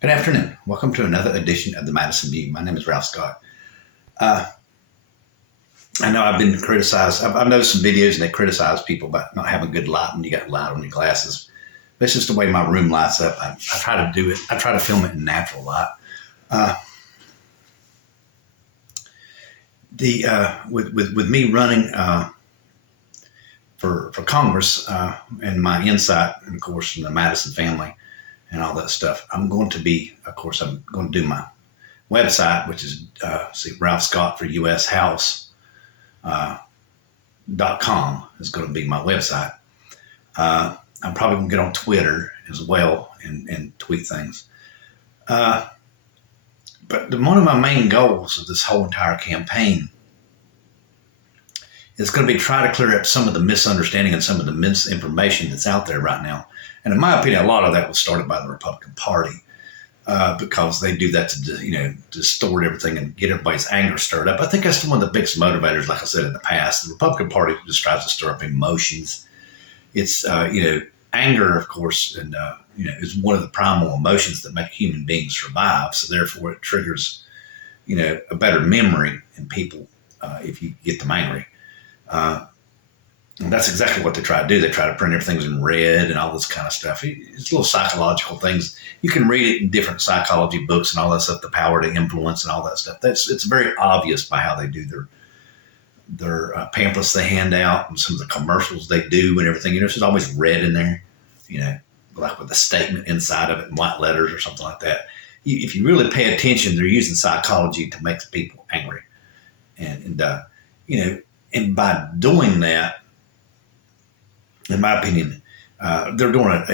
Good afternoon. Welcome to another edition of the Madison View. My name is Ralph Scott. Uh, I know I've been criticized. I've noticed some videos and they criticize people about not having good light when you got light on your glasses. That's just the way my room lights up. I try to do it. I try to film it in natural light. Uh, with me running for Congress and my insight, and of course, from the Madison family and all that stuff, I'm going to do my website, which is Ralph Scott for U.S. House .com is going to be my website. I'm probably going to get on Twitter as well and tweet things. But one of my main goals of this whole entire campaign is going to be try to clear up some of the misunderstanding and some of the misinformation that's out there right now. And in my opinion, a lot of that was started by the Republican Party because they do that to distort everything and get everybody's anger stirred up. I think that's one of the biggest motivators, like I said in the past. The Republican Party just tries to stir up emotions. It's anger, of course, and is one of the primal emotions that make human beings survive. So therefore, it triggers a better memory in people if you get them angry. And that's exactly what they try to do. They try to print everything in red and all this kind of stuff. It's little psychological things. You can read it in different psychology books and all that stuff, the power to influence and all that stuff. It's very obvious by how they do their pamphlets they hand out and some of the commercials they do and everything. There's always red in there, like with a statement inside of it in white letters or something like that. If you really pay attention, they're using psychology to make the people angry. And by doing that, in my opinion, they're doing how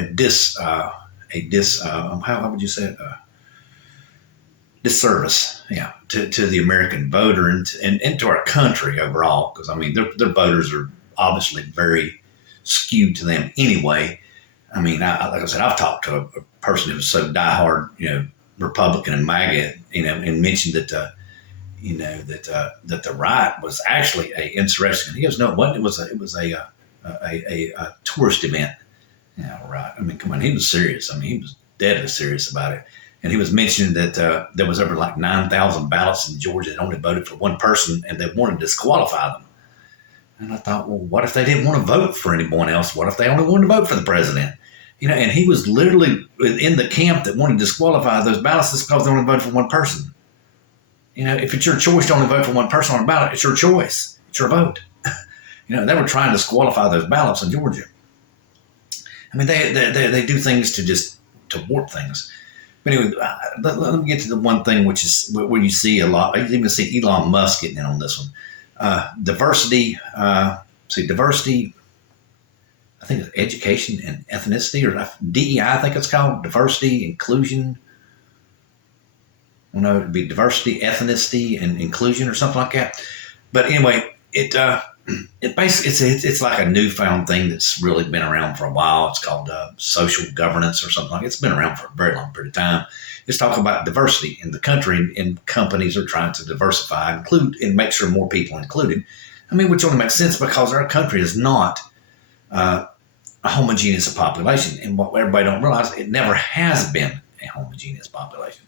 would you say it? Disservice, to the American voter and to our country overall. Because their voters are obviously very skewed to them anyway. Like I said, I've talked to a person who was so diehard, Republican and MAGA, and mentioned that the riot was actually a insurrection. He goes, no, it wasn't. It was a tourist event. Yeah, right. Come on. He was serious. He was deadly serious about it. And he was mentioning that there was over like 9,000 ballots in Georgia that only voted for one person and they wanted to disqualify them. And I thought, well, what if they didn't want to vote for anyone else? What if they only wanted to vote for the president? And he was literally in the camp that wanted to disqualify those ballots just because they only voted for one person. If it's your choice to only vote for one person on a ballot, it's your choice. It's your vote. They were trying to disqualify those ballots in Georgia. They do things to warp things. But anyway, let me get to the one thing which is where you see a lot. You even see Elon Musk getting in on this one. Diversity. Diversity. I think it's education and ethnicity, or DEI. I think it's called diversity, inclusion. It'd be diversity, ethnicity, and inclusion, or something like that. But anyway, it basically it's like a newfound thing that's really been around for a while. It's called social governance or something like that. It's been around for a very long period of time. It's talking about diversity in the country, and companies are trying to diversify, include, and make sure more people are included. Which only makes sense because our country is not a homogeneous population. And what everybody don't realize, it never has been a homogeneous population.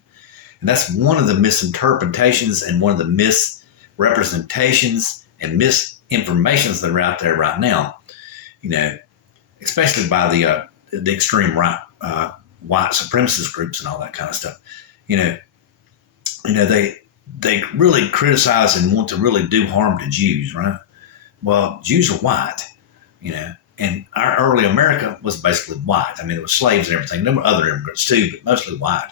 And that's one of the misinterpretations and one of the misrepresentations and misinformations that are out there right now, especially by the extreme right, white supremacist groups and all that kind of stuff. They really criticize and want to really do harm to Jews, right? Well, Jews are white, and our early America was basically white. There were slaves and everything. There were other immigrants too, but mostly white.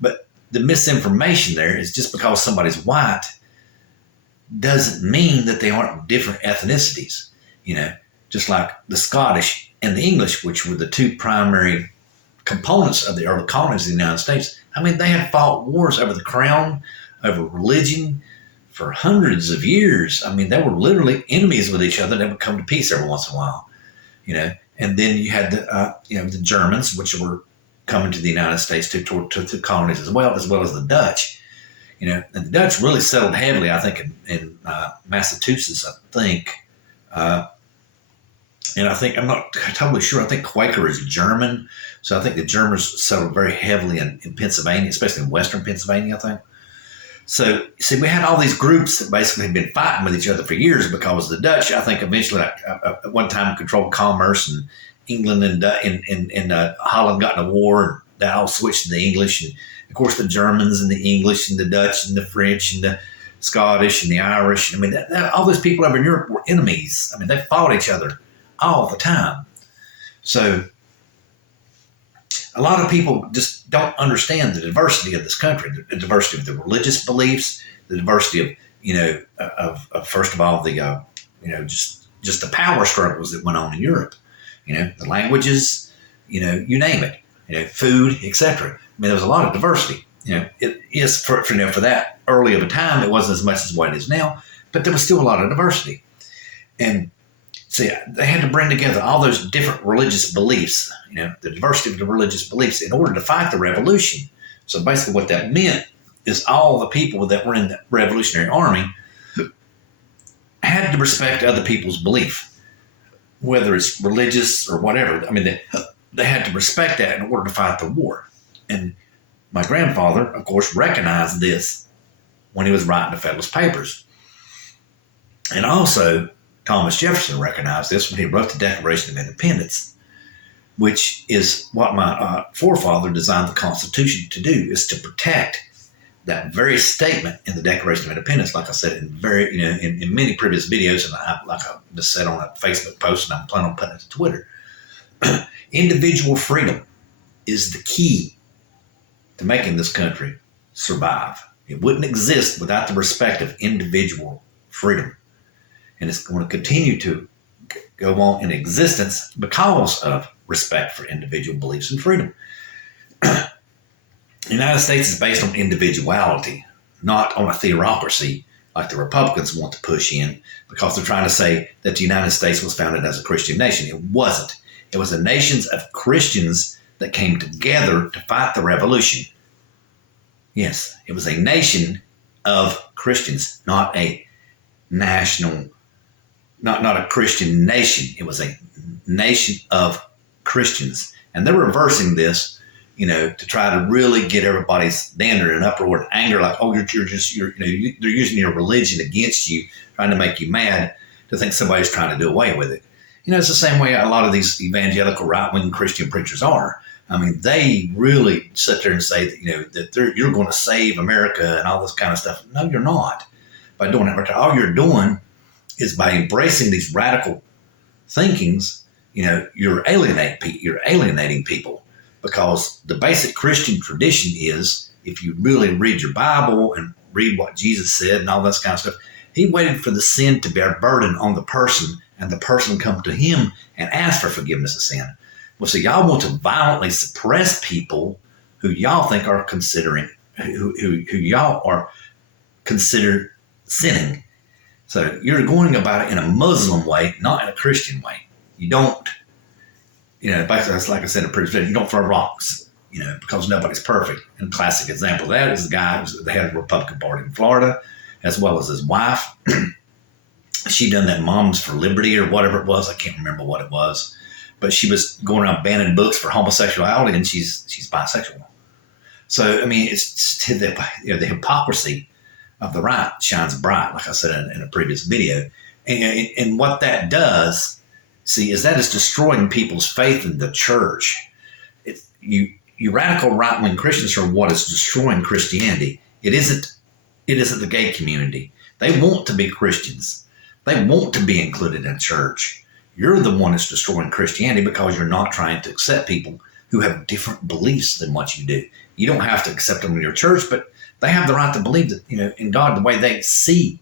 But the misinformation there is just because somebody's white doesn't mean that they aren't different ethnicities, just like the Scottish and the English, which were the two primary components of the early colonies of the United States. They had fought wars over the crown, over religion for hundreds of years. They were literally enemies with each other. They would come to peace every once in a while, and then you had the Germans, which were coming to the United States to colonies as well as the Dutch. And the Dutch really settled heavily, I think, in Massachusetts, I think. And I think, I'm not totally sure, I think Quaker is German. So I think the Germans settled very heavily in Pennsylvania, especially in Western Pennsylvania, I think. So, see, we had all these groups that basically had been fighting with each other for years because the Dutch, I think, eventually, at one time, controlled commerce, and England and Holland got in a war, and they all switched to the English. And, of course, the Germans and the English and the Dutch and the French and the Scottish and the Irish. I mean, all those people over in Europe were enemies. I mean, they fought each other all the time. So a lot of people just don't understand the diversity of this country, the diversity of the religious beliefs, the diversity of, of first of all, the, just the power struggles that went on in Europe, the languages, you name it, food, etc. I mean, there was a lot of diversity. It is for that early of a time, it wasn't as much as what it is now, but there was still a lot of diversity. And see, they had to bring together all those different religious beliefs, the diversity of the religious beliefs in order to fight the revolution. So basically what that meant is all the people that were in the Revolutionary Army had to respect other people's belief, whether it's religious or whatever. I mean, they had to respect that in order to fight the war. And my grandfather, of course, recognized this when he was writing the Federalist Papers. And also, Thomas Jefferson recognized this when he wrote the Declaration of Independence, which is what my forefather designed the Constitution to do, is to protect that very statement in the Declaration of Independence. Like I said, in many previous videos, and like I just said on a Facebook post, and I'm planning on putting it to Twitter, individual freedom is the key to making this country survive. It wouldn't exist without the respect of individual freedom. And it's going to continue to go on in existence because of respect for individual beliefs and freedom. The United States is based on individuality, not on a theocracy like the Republicans want to push in, because they're trying to say that the United States was founded as a Christian nation. It wasn't. It was a nation of Christians that came together to fight the revolution. Yes, it was a nation of Christians, not a national, not a Christian nation. It was a nation of Christians. And they're reversing this, to try to really get everybody's dander and uproar and anger, like, oh, they're using your religion against you, trying to make you mad, to think somebody's trying to do away with it. It's the same way a lot of these evangelical right-wing Christian preachers are. I mean, they really sit there and say that, that you're going to save America and all this kind of stuff. No, you're not. By doing that, all you're doing is by embracing these radical thinkings, you're alienating people, because the basic Christian tradition is, if you really read your Bible and read what Jesus said and all this kind of stuff, he waited for the sin to bear burden on the person, and the person come to him and ask for forgiveness of sin. Well, so y'all want to violently suppress people who y'all think are who y'all are considered sinning. So you're going about it in a Muslim way, not in a Christian way. You don't, basically, that's like I said in a previous video, you don't throw rocks, because nobody's perfect. And a classic example of that is the guy who's the head of the Republican Party in Florida, as well as his wife. She done that Moms for Liberty or whatever it was. I can't remember what it was. But she was going around banning books for homosexuality, and she's bisexual. So, I mean, it's the hypocrisy of the right shines bright, like I said in a previous video. And what that does, is that it's destroying people's faith in the church. You radical right-wing Christians are what is destroying Christianity. It isn't the gay community. They want to be Christians. They want to be included in church. You're the one that's destroying Christianity, because you're not trying to accept people who have different beliefs than what you do. You don't have to accept them in your church, but they have the right to believe that, in God the way they see.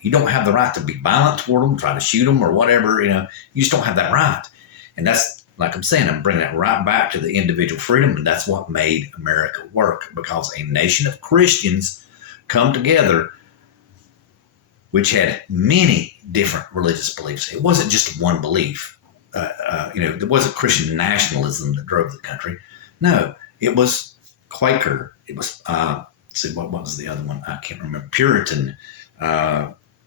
You don't have the right to be violent toward them, try to shoot them or whatever. You just don't have that right. And that's, like I'm saying, I'm bringing it right back to the individual freedom, and that's what made America work, because a nation of Christians come together, which had many different religious beliefs. It wasn't just one belief. There wasn't Christian nationalism that drove the country. No, it was Quaker. It was, what was the other one? I can't remember. Puritan.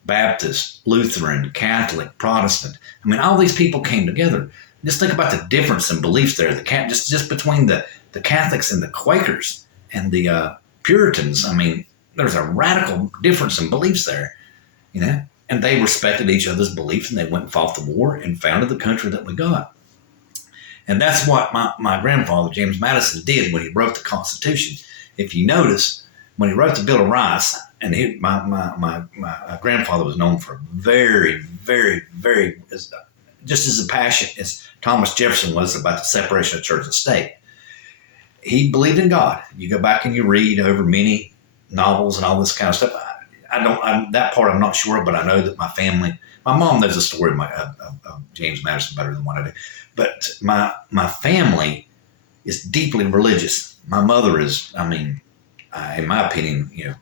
Baptist, Lutheran, Catholic, Protestant. I mean, all these people came together. Just think about the difference in beliefs there. Just between the Catholics and the Quakers and the Puritans. I mean, there's a radical difference in beliefs there, you know. And they respected each other's beliefs, and they went and fought the war and founded the country that we got. And that's what my grandfather, James Madison, did when he wrote the Constitution. If you notice, when he wrote the Bill of Rights, and my grandfather was known for very, very, very, just as passionate as Thomas Jefferson was about the separation of church and state. He believed in God. You go back and you read over many novels and all this kind of stuff. That part I'm not sure, but I know that my mom knows the story of James Madison better than what I do. But my family is deeply religious. My mother is, I mean, in my opinion, you know,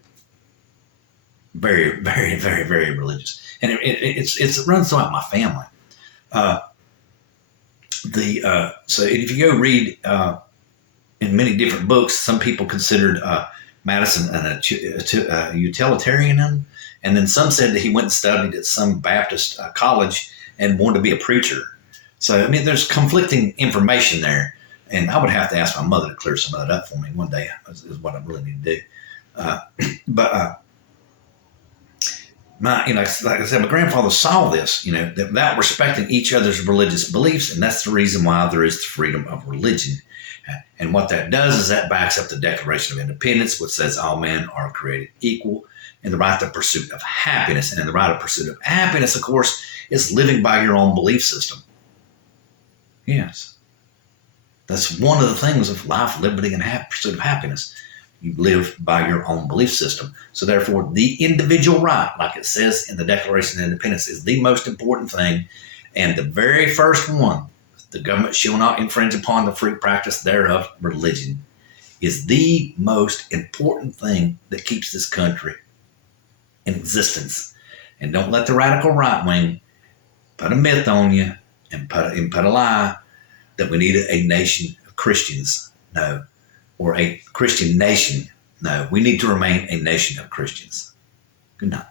very, very, very, very religious, and it runs throughout my family. So if you go read in many different books, some people considered Madison a utilitarian, and then some said that he went and studied at some Baptist college and wanted to be a preacher. So I mean, there's conflicting information there, and I would have to ask my mother to clear some of that up for me one day. Is what I really need to do. Like I said, my grandfather saw this, you know, that without respecting each other's religious beliefs, and that's the reason why there is the freedom of religion. And what that does is that backs up the Declaration of Independence, which says all men are created equal in the right to pursuit of happiness. And in the right of pursuit of happiness, of course, is living by your own belief system. Yes. That's one of the things of life, liberty, and pursuit of happiness. You live by your own belief system. So therefore, the individual right, like it says in the Declaration of Independence, is the most important thing. And the very first one, the government shall not infringe upon the free practice thereof, religion, is the most important thing that keeps this country in existence. And don't let the radical right wing put a myth on you and put a lie that we need a nation of Christians. No. Or a Christian nation. No, we need to remain a nation of Christians. Good night.